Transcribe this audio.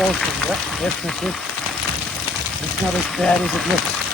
Awesome, yeah, definitely. It's not as bad as it looks.